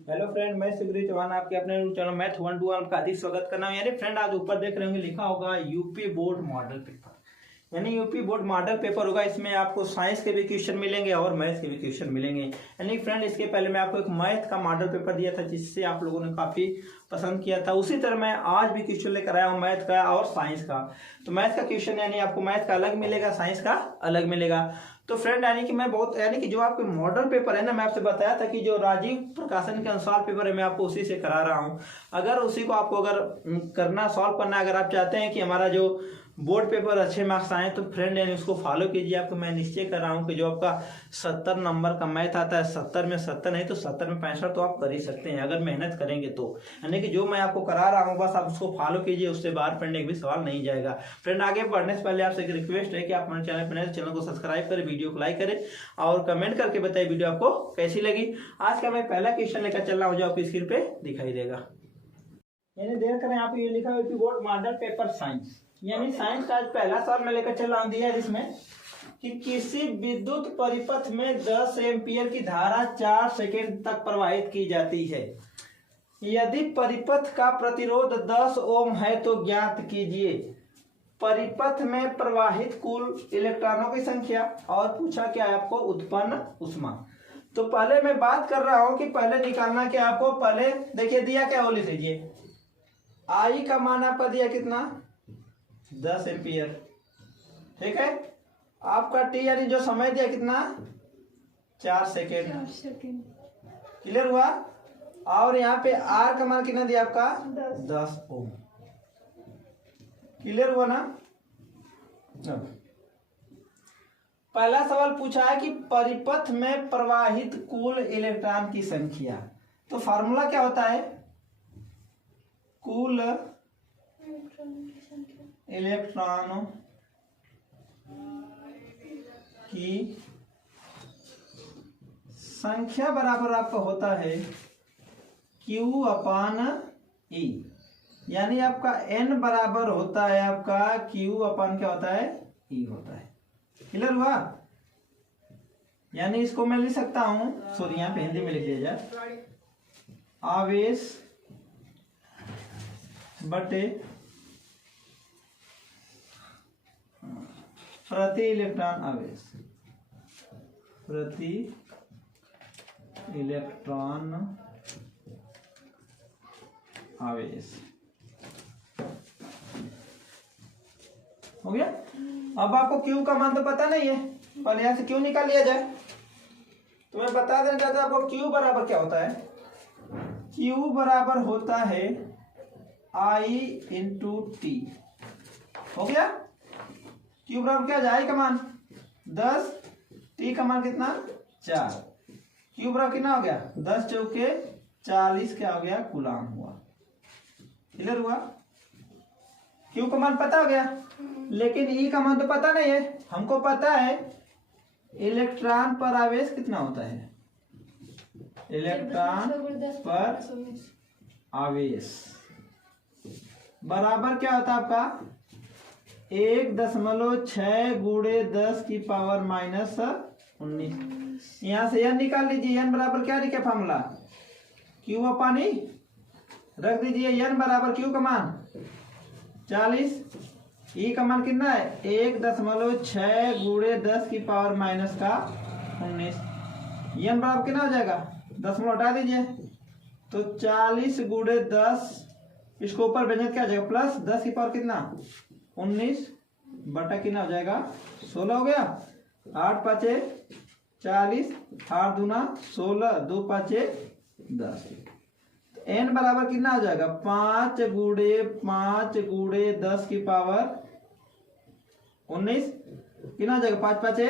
Hello friend, मैं शिवरी चौहान आपके अपने चैनल मैथ 1 2 आपका हार्दिक स्वागत करना हूं। यानी फ्रेंड आज ऊपर देख रहे होंगे लिखा होगा यूपी बोर्ड मॉडल पेपर। यानी यूपी बोर्ड मॉडल पेपर होगा। इसमें आपको साइंस के भी क्वेश्चन मिलेंगे और मैथ्स के भी क्वेश्चन मिलेंगे। यानी फ्रेंड इसके पहले मैं आपको एक मैथ का मॉडल पेपर दिया था जिससे आप लोगों ने काफी पसंद किया था। उसी तरह मैं आज भी क्वेश्चन लेकर आया हूँ मैथ का और साइंस का। तो मैथ का क्वेश्चन यानी आपको मैथ का अलग मिलेगा, साइंस का अलग मिलेगा। तो फ्रेंड यानी कि जो आपके मॉडल पेपर है ना, मैं आपसे बताया था कि जो राजीव प्रकाशन के अनुसार पेपर है मैं आपको उसी से करा रहा हूं। अगर उसी को आपको अगर करना सॉल्व करना, अगर आप चाहते हैं कि हमारा जो बोर्ड पेपर अच्छे मार्क्स आए तो फ्रेंड यानी उसको फॉलो कीजिए। आपको मैं निश्चय कर रहा हूँ कि जो आपका 70 नंबर का मैथ आता है, 70 में 70 नहीं तो 70 में 65 तो आप कर ही सकते हैं अगर मेहनत करेंगे तो। यानी कि जो मैं आपको करा रहा हूँ बस आप उसको फॉलो कीजिए, उससे बाहर फ्रेंड एक भी सवाल नहीं जाएगा। फ्रेंड आगे बढ़ने से पहले आपसे एक रिक्वेस्ट है कि आप हमारे चैनल पर नए चैनल को सब्सक्राइब करें, वीडियो को लाइक करें और कमेंट करके बताइए वीडियो आपको कैसी लगी। आज का मैं पहला क्वेश्चन लेकर चल रहा हूँ जो आपकी स्क्रीन पे दिखाई देगा। यानी देख करें आप, ये लिखा हुआ बोर्ड मॉडल पेपर साइंस। यानी साइंस का आज पहला सवाल मैं लेकर चल रहा हूँ, दिया है जिसमें कि किसी विद्युत परिपथ में 10 एम्पीयर की धारा 4 सेकेंड तक प्रवाहित की जाती है। यदि परिपथ का प्रतिरोध 10 ओम है तो ज्ञात कीजिए परिपथ में प्रवाहित कुल इलेक्ट्रॉनों की संख्या और पूछा क्या है आपको उत्पन्न ऊष्मा। तो पहले मैं बात कर रहा हूं कि पहले निकालना क्या आपको, पहले देखिए दिया क्या वो लिख लीजिए। आई का मान आपका दिया कितना 10 एम्पियर, ठीक है। आपका टी यानी जो समय दिया कितना 4 सेकेंड, क्लियर हुआ। और यहाँ पे आर का मान कितना दिया आपका 10 ओम, क्लियर हुआ ना। पहला सवाल पूछा है कि परिपथ में प्रवाहित कुल इलेक्ट्रॉन की संख्या। तो फार्मूला क्या होता है, कुल इलेक्ट्रॉनों की संख्या बराबर आपका होता है Q अपान E। यानी आपका N बराबर होता है आपका Q अपान क्या होता है E होता है, क्लियर हुआ। यानी इसको मैं लिख सकता हूं, सॉरी यहाँ पे हिंदी में लिख दिया जाए, आवेश बटे प्रति इलेक्ट्रॉन आवेश, प्रति इलेक्ट्रॉन आवेश हो गया। अब आपको क्यू का मान तो पता नहीं है, पहले यहां से क्यू निकाल लिया जाए। तो मैं बता देना चाहता हूं आपको क्यू बराबर क्या होता है। क्यू बराबर होता है आई इंटू टी, हो गया। क्यू बराबर क्या जाए का मान 10, टी का मान कितना 4, क्यू बराबर कितना हो गया 10 चौके 40 क्या हो गया कूलाम हुआ, क्लियर हुआ। क्यू का मान पता हो गया, लेकिन ई का मान तो पता नहीं है। हमको पता है इलेक्ट्रॉन पर आवेश कितना होता है, इलेक्ट्रॉन पर आवेश बराबर क्या होता है आपका 1.6 गुणे 10 की पावर माइनस 19। यहां से n निकाल लीजिए, n बराबर क्या लिखे फॉर्मूला Q अपान E रख दीजिए। n बराबर Q का मान 40, E का मान कितना है 1.6 गुणे 10 की पावर माइनस का 19। n बराबर कितना हो जाएगा 10 हटा दीजिए तो 40 गुणे 10, इसको ऊपर भेजना क्या हो जाएगा प्लस 10 की पावर कितना 19 बटा कितना हो जाएगा 16 हो गया। 8 पाँचे 40, 8 दूना 16, 2 पाँचे 10। n बराबर कितना हो जाएगा 5 गुणे 10 की पावर 19, कितना हो जाएगा 5 पाँचे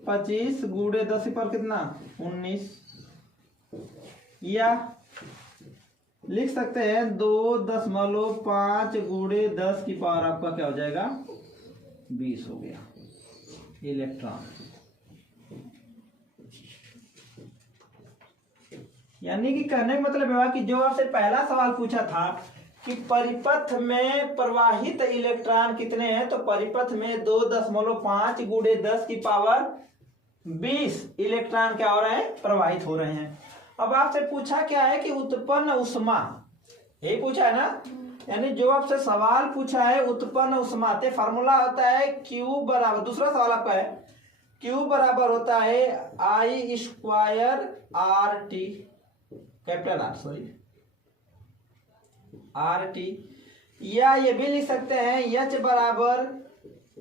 25 गुणे 10 की पावर कितना 19। या लिख सकते हैं 2.5 गुणे 10 की पावर आपका क्या हो जाएगा 20 हो गया इलेक्ट्रॉन। यानी कि कहने का मतलब है कि जो आपसे पहला सवाल पूछा था कि परिपथ में प्रवाहित इलेक्ट्रॉन कितने हैं, तो परिपथ में 2.5 गुणे 10 की पावर 20 इलेक्ट्रॉन क्या हो रहे हैं प्रवाहित हो रहे हैं। अब आपसे पूछा क्या है कि उत्पन्न उष्मा, यही पूछा है ना, यानी जो आपसे सवाल पूछा है उत्पन्न उष्मा, ते फार्मूला होता है Q बराबर, दूसरा सवाल आपका है Q बराबर होता है I square RT, capital R sorry RT, या ये भी लिख सकते हैं H बराबर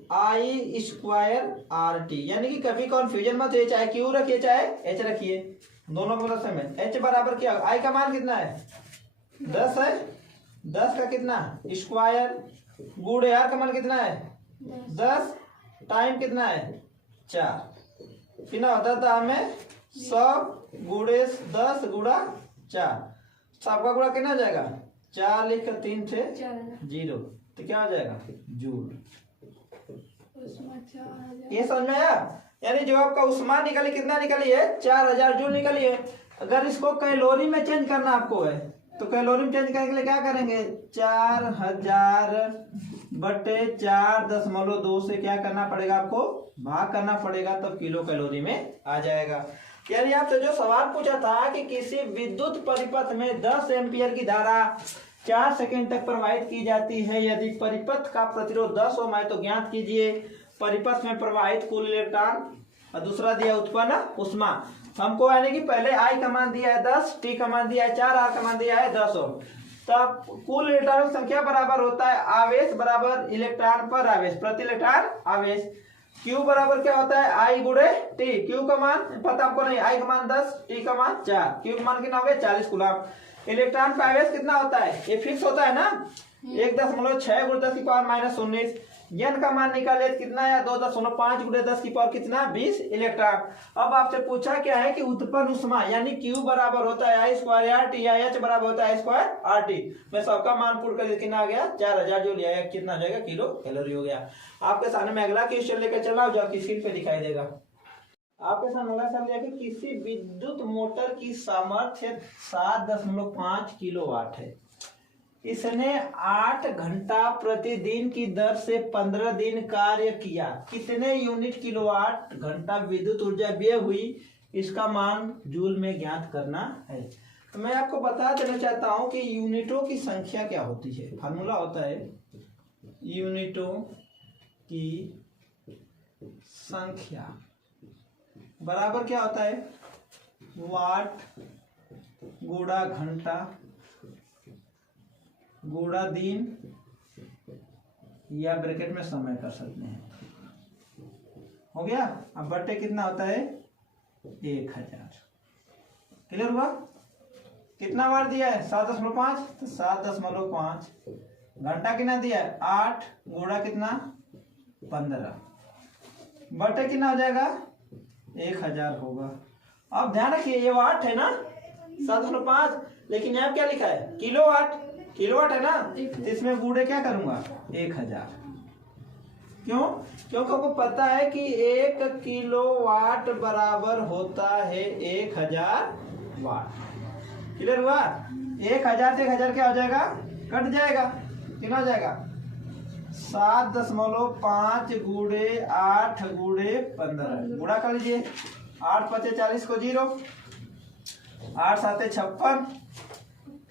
I स्क्वायर RT, यानी कि कभी कंफ्यूजन मत हो, चाहे Q रखिए चाहे H रखिए, दोनों को में H बराबर क्या, I का मान कितना है 10 है, 10 का कितना स्क्वायर गुणे R का मान कितना है 10 टाइम कितना है 4, कितना होता था हमें 100 गुणे 10 गुणा 4, सबका गुणा कितना हो जाएगा 4 लिख कर 3 से 0, तो क्या हो जाएगा जूल। ये समझ में आया, यानी जो आपका उष्मा निकली कितना निकली है 4000 जूल निकली है। अगर इसको कैलोरी में चेंज करना आपको है तो कैलोरी में चेंज करने के लिए क्या करेंगे 4000 बटे 4.2 से क्या करना पड़ेगा आपको भाग करना पड़ेगा, तब किलो कैलोरी में आ जाएगा। यानी आपसे जो सवाल पूछा था कि किसी विद्युत परिपथ में 10 एम्पियर की धारा 4 सेकंड तक प्रवाहित की जाती है, यदि परिपथ का प्रतिरोध 10 ओम है तो ज्ञात कीजिए परिपथ में प्रवाहित कुल इलेक्ट्रॉन, और दूसरा दिया उत्पन्न उष्मा। हमको यानी कि पहले I का मान दिया है 10, T का मान दिया है 4, R का मान दिया है 10 ओम, तब कुल इलेक्ट्रॉन संख्या बराबर होता है आवेश बराबर इलेक्ट्रॉन पर आवेश, प्रति इलेक्ट्रॉन आवेश। Q बराबर क्या होता है I गुणे T, Q का मान पता हमको नहीं, I का मान 10, T का मान 4, Q का मान कितना हो गया 40 कूलम। इलेक्ट्रॉन का आवेश कितना होता है, ये फिक्स होता है ना 1.6 गुणे 10 की पावर -19, n का मान निकाले कितना है 2.5 गुणे 10 की पावर कितना 20 इलेक्ट्रॉन। अब आपसे पूछा क्या है कि उत्पन्न उष्मा, यानी Q बराबर होता है I स्क्वायर RT या H बराबर होता है I स्क्वायर RT, मैं सबका मान पुट कर कितना आ गया 4000 जो लिया है कितना हो जाएगा किलो कैलोरी हो गया। आपके सामने मैं अगला क्वेश्चन लेकर चला जो आपकी स्क्रीन पे दिखाई देगा। आपके सामने अगला सवाल है कि किसी विद्युत मोटर की सामर्थ्य 7.5 किलोवाट है, इसने 8 घंटा प्रतिदिन की दर से 15 दिन कार्य किया, कितने यूनिट किलोवाट घंटा विद्युत ऊर्जा व्यय हुई, इसका मान जूल में ज्ञात करना है। तो मैं आपको बता देना चाहता हूं कि यूनिटों की संख्या क्या होती है। फार्मूला होता है यूनिटों की संख्या बराबर क्या होता है वाट गुणा घंटा गुणा दिन, या ब्रैकेट में समय कर सकते हैं, हो गया। अब बटे कितना होता है 1000, क्लियर हुआ। कितना वाट दिया है 7.5, तो 7.5 घंटा कितना दिया है 8 गुणा कितना 15, बटे कितना हो जाएगा 1000 होगा। अब ध्यान रखिए ये वाट है ना 7.5, लेकिन यहाँ क्या लिखा है किलोवाट, किलोवाट है ना, तो इसमें गुणे क्या करूंगा 1000, क्यों, क्योंकि आपको पता है कि 1 किलोवाट बराबर होता है 1000 वाट, क्लियर हुआ। 1000 से 1000 क्या हो जाएगा कट जाएगा, कितना हो जाएगा 7.5 गुणे 8 गुणे 15, गुणा कर लीजिए 8 5 40 को 0, 8 7 56,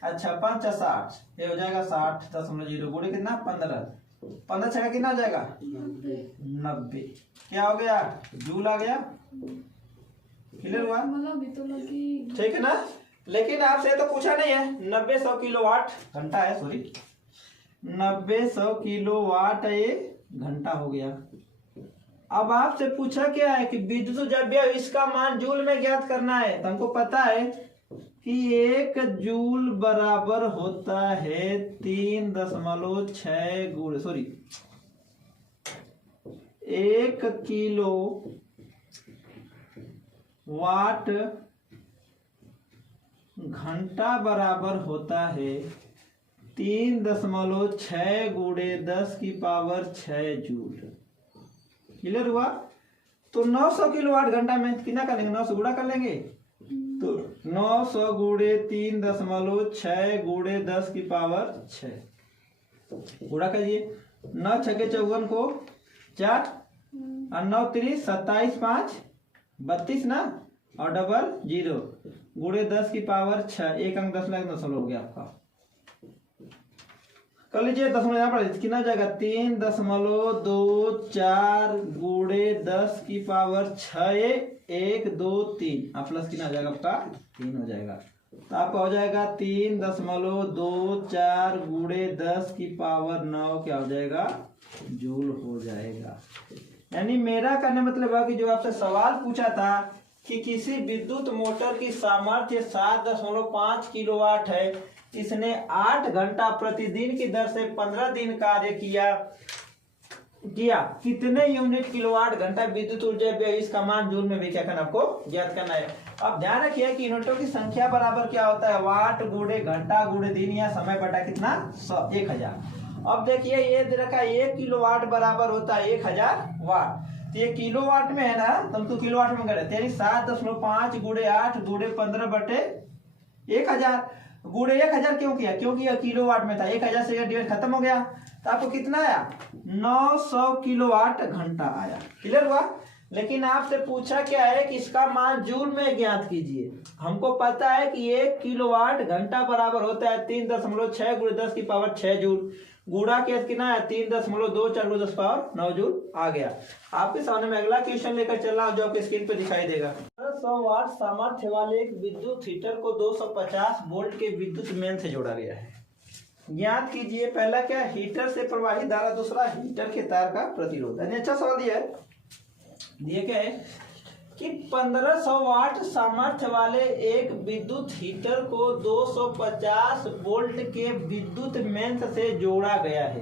56 60, ये हो जाएगा 60.0 गुणे कितना 15, 15 छः कितना हो जाएगा 90, क्या हो गया जूल आ गया, क्लियर हुआ, ठीक है ना। लेकिन आपसे तो पूछा नहीं है 90-100 किलोवाट घंटा है, सॉरी 90-100 किलोवाट ये घंटा हो गया। अब आपसे पूछा क्या है कि विद्युत ऊर्जा व्यय, इसका मान जूल में ज्ञात करना है। तो हमको पता है कि 1 जूल बराबर होता है 3.6 गुणे, सॉरी 1 किलो वाट घंटा बराबर होता है 3.6 गुणे 10 की पावर 6 जूल, क्लियर हुआ। तो 900 किलोवाट घंटा में कितना कर लेंगे 900 गुणा कर लेंगे, तो 900 गुणे 3.6 गुणे 10 की पावर 6 गुणा करिए, 9 6 54 को 4 और 9 3 27 5 32 ना, और डबल 0, गुणे 10 की पावर 6, एक अंक 10 लाख दशमलव हो गया आपका। कर लीजिए दशमलव यहाँ पर कितना जाएगा 3.24 गुणे 10 की पावर 6 1 2 3 प्लस कितना जाएगा आपका 3 हो जाएगा। तो आपका हो जाएगा 3.24 गुणे 10 की पावर 9 क्या हो जाएगा जूल हो जाएगा। यानी मेरा कहने मतलब है कि जो आपसे सवाल पूछा था कि किसी विद्युत मोटर की सामर्थ्य 7.5 किलोवाट है, इसने 8 घंटा प्रतिदिन की दर से 15 दिन कार्य किया, कितने यूनिट किलोवाट घंटा विद्युत ऊर्जा व्यय, इसका मान जूल में भी क्या करना आपको ज्ञात करना है। अब ध्यान रखिए कि यूनिटों की संख्या बराबर क्या होता है वाट गुणे घंटा गुणे दिन या समय बटा कितना 1000। अब देखिए ये दे रखा है 1 किलोवाट बराबर होता है 1000 वाट, तो ये किलोवाट में है ना, तुम तो किलोवाट में करे यानी 7.5 गुणे 8 गुणे 15 बटे 1000 गुणे 1000 क्यों किया, क्योंकि यह किलोवाट में था, 1000 से डिवाइड खत्म हो गया, तो आपको कितना आया 900 किलोवाट घंटा आया। क्लियर हुआ। लेकिन आपसे पूछा क्या है कि इसका मान जूल में ज्ञात कीजिए। हमको पता है कि 1 किलोवाट घंटा बराबर होता है 3.6 गुणे 10 की पावर 6 जूल, गुणा के कितना है 3.24 गुणे 10 पावर 9 जूल आ गया। आपके सामने में अगला क्वेश्चन लेकर चल रहा हूं जो आपके स्क्रीन पे दिखाई देगा। 100 वाट सामर्थ्य वाले एक विद्युत हीटर को 250 वोल्ट के विद्युत मेन से जोड़ा गया है। ज्ञात कीजिए पहला क्या हीटर से प्रवाहित धारा, दूसरा हीटर के तार का प्रतिरोध। अच्छा सवाल दिया है, दिए क्या है कि 1500 वाट सामर्थ्य वाले एक विद्युत हीटर को 250 वोल्ट के विद्युत मेंस से जोड़ा गया है।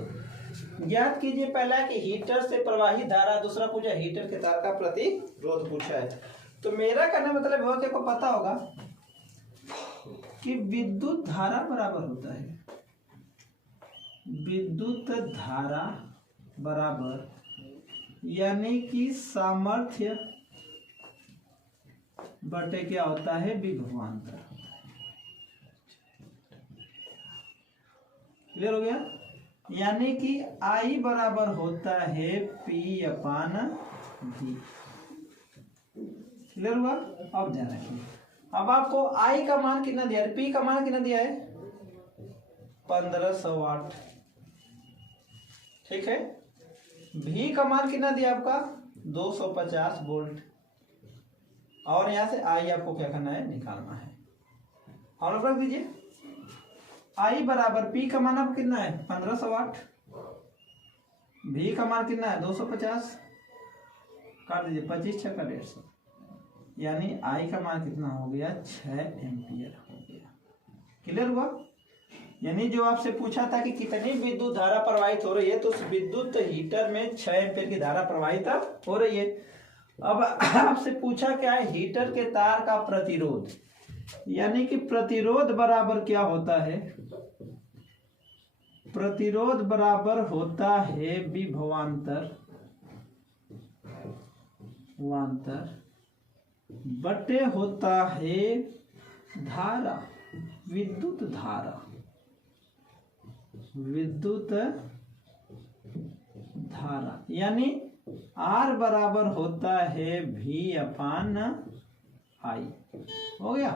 ज्ञात कीजिए पहला कि हीटर से प्रवाहित धारा, दूसरा पूछा हीटर के तार का प्रतिरोध पूछा है। तो मेरा कहने मतलब बहुत को पता होगा कि विद्युत धारा बराबर होता है विद्युत धारा बराबर यानी कि सामर्थ्य बटे क्या होता है विभवांतर। क्लियर हो गया। यानी कि I बराबर होता है P अपान V। क्लियर हुआ। अब ध्यान रखिए, अब आपको I का मान कितना दिया है, P का मान कितना दिया है 1500 वाट, ठीक है। V का मान कितना दिया आपका 250 वोल्ट, और यहां से I आपको क्या करना है निकालना है। और रख दीजिए I बराबर P का मान अब कितना है 1500 वाट, V का मान कितना है 250, काट दीजिए 25 6 का 150, यानी I का मान कितना हो गया 6 एम्पियर हो गया। क्लियर हुआ। यानी जो आपसे पूछा था कि कितनी विद्युत धारा प्रवाहित हो रही है, तो उस विद्युत हीटर में 6 एम्पियर की धारा प्रवाहित हो रही है। अब आपसे पूछा क्या है हीटर के तार का प्रतिरोध, यानी कि प्रतिरोध बराबर क्या होता है, प्रतिरोध बराबर होता है विभवांतर बटे होता है धारा, विद्युत धारा, विद्युत धारा, यानी R बराबर होता है V अपान I। हो गया।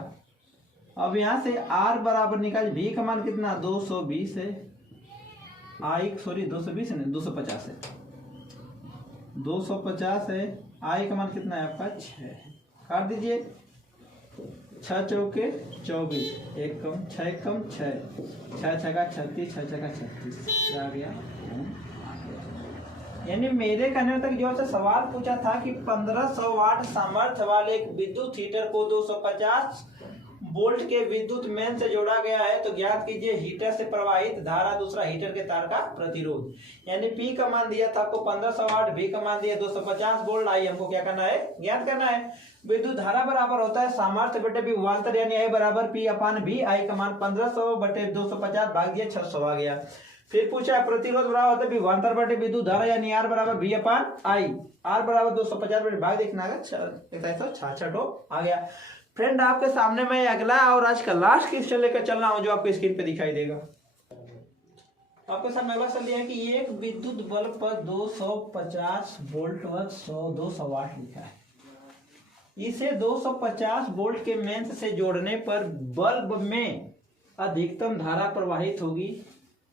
अब यहां से R बराबर निकाल, V का मान कितना 220 है, I सॉरी 220 नहीं 250 है, 250 है, I का मान कितना है आपका 6 है। काट दीजिए 6 चौके 24, एक कम 6 कम 6, 6 छका 36, 6 छका 36 आ गया। यानी मेरे कहने तक जो आपसे सवाल पूछा था कि 1500 वाट सामर्थ्य वाले एक विद्युत हीटर को 250 वोल्ट के विद्युत मेन से जोड़ा गया है, तो ज्ञात कीजिए हीटर से प्रवाहित धारा, दूसरा हीटर के तार का प्रतिरोध। यानी P का मान दिया था आपको 1500 वाट, V का मान दिया 250 वोल्ट, I हमको क्या करना है ज्ञात करना है। विद्युत धारा बराबर होता है सामर्थ्य बटे विभवांतर, यानी I बराबर P अपान V, I का मान 1500 बटे 250 भाग दिया 600 आ गया। फिर पूछा प्रतिरोध बराबर होता है विभवांतर बटे विद्युत धारा, यानी R बराबर V अपान I, R बराबर 250 बटे भाग देखना है 166 आ गया। फ्रेंड आपके सामने मैं अगला और आज का लास्ट क्वेश्चन लेकर चल रहा हूं जो आपको स्क्रीन पे दिखाई देगा। आपके सामने अगला सवाल दिया है कि एक विद्युत बल्ब पर 250 वोल्ट व 200 वाट लिखा है। इसे 250 वोल्ट के मेंस से जोड़ने पर बल्ब में अधिकतम धारा प्रवाहित होगी।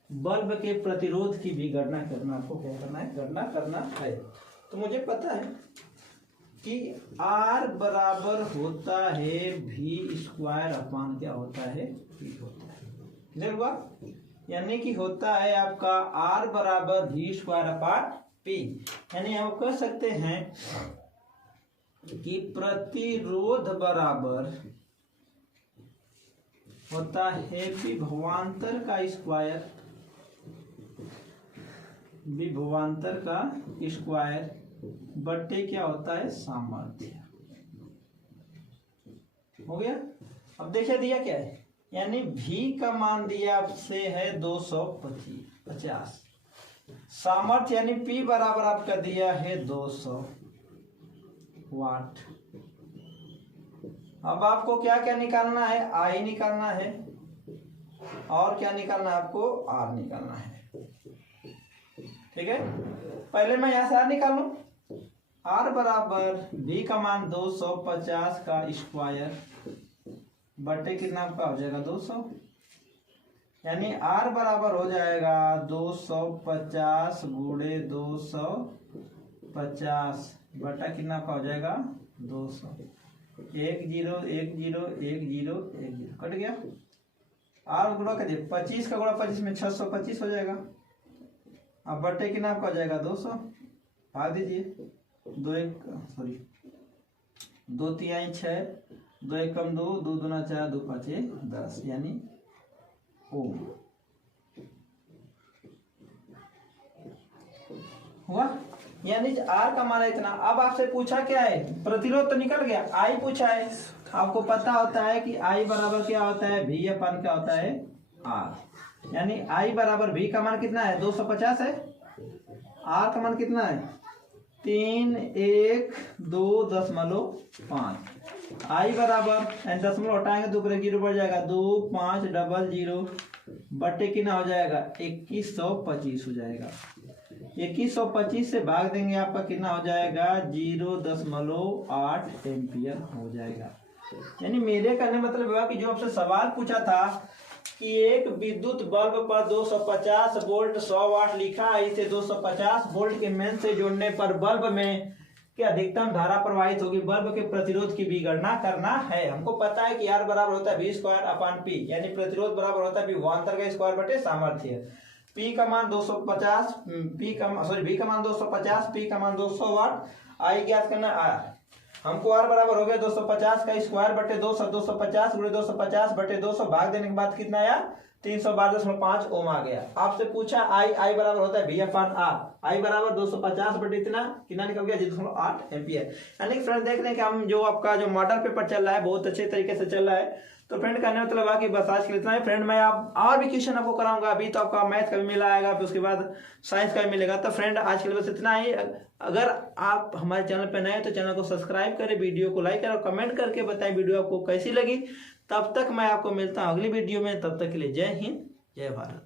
बल्ब के प्रतिरोध की भी गणना करना, आपको क्या करना है, गणना करना है। तो मुझे पता है कि R बराबर होता है V स्क्वायर अपान क्या होता है, P होता है। क्लियर हुआ? यानी कि होता है आपका R बराबर V स्क्वायर अपान P। यानी हम कह सकते हैं कि प्रतिरोध बराबर होता है विभवांतर का स्क्वायर, विभवांतर का स्क्वायर बट्टे क्या होता है, सामर्थ्य। हो गया? अब देखिए दिया क्या है, यानी V का मान दिया आपसे है 250, सामर्थ्य यानी P बराबर आपका दिया है 200 वाट। अब आपको क्या क्या निकालना है, I निकालना है और क्या निकालना है, आपको R निकालना है। ठीक है, पहले मैं यहां से R निकाल लूं। R बराबर V का मान 250 का स्क्वायर बटे कितना आपका हो जाएगा 200, यानी R बराबर हो जाएगा 250 गुणे 250 बटा कितना आपका हो जाएगा 200। 1 0 1 0 1 0 1 0 कट गया। R गुणा कर दिए 25 का गुणा 25 में 625 हो जाएगा। अब बटे कितना आपका हो जाएगा 200, भाग दीजिए 2 तिहाई 6, 2 एकम 2, 2 दूना 4, 2 पाँचे 10 यानी ओम हुआ। यानी R का मान है इतना। अब आपसे पूछा क्या है, प्रतिरोध तो निकल गया, I पूछा है। आपको पता होता है कि I बराबर क्या होता है, V अपन क्या होता है R। यानी I बराबर V का मान कितना है 250 है, R का मान कितना है 312.5। I बराबर दशमलव हटाएंगे तो 0 बढ़ जाएगा 2500 बटे कितना हो जाएगा 2125 हो जाएगा। 2125 से भाग देंगे आपका कितना हो जाएगा 0.8 एम्पियर हो जाएगा। यानी मेरे कहने मतलब हुआ कि जो आपसे सवाल पूछा था कि एक विद्युत बल्ब पर 250 वोल्ट 100 वाट लिखा है, इसे 250 वोल्ट के मेन से जोड़ने पर बल्ब में कि अधिकतम धारा प्रवाहित होगी, बल्ब के प्रतिरोध की भी गणना करना है। हमको पता है कि R बराबर होता है V स्क्वायर अपान P, यानी प्रतिरोध बराबर होता है विभवांतर का स्क्वायर बटे सामर्थ्य। P का मान 250, V का मान 250, P का मान 200 वाट, I ज्ञात करना R। हमको R बराबर हो गया 250 का स्क्वायर बटे 200, 250 गुणे 250 बटे 200 भाग देने के बाद कितना आया 312.5 ओम आ गया। आपसे पूछा I बराबर होता है V अपान R, I बराबर 250 बटे इतना कितना निकल गया 0.8 एम्पियर। यानी फ्रेंड देख रहे हैं कि हम जो आपका जो मॉडल पेपर चल रहा है बहुत अच्छे तरीके से चल रहा है। तो फ्रेंड कहने मतलब कि बस आज के लिए इतना है फ्रेंड। मैं आप और भी क्वेश्चन आपको कराऊंगा, अभी तो आपका मैथ का भी मिला आएगा, फिर उसके बाद साइंस का भी मिलेगा। तो फ्रेंड आज के लिए बस इतना ही। अगर आप हमारे चैनल पर नए हैं तो चैनल को सब्सक्राइब करें, वीडियो को लाइक करें और कमेंट करके बताएं वीडियो आपको कैसी लगी। तब तक मैं आपको मिलता हूँ अगली वीडियो में, तब तक के लिए जय हिंद जय भारत।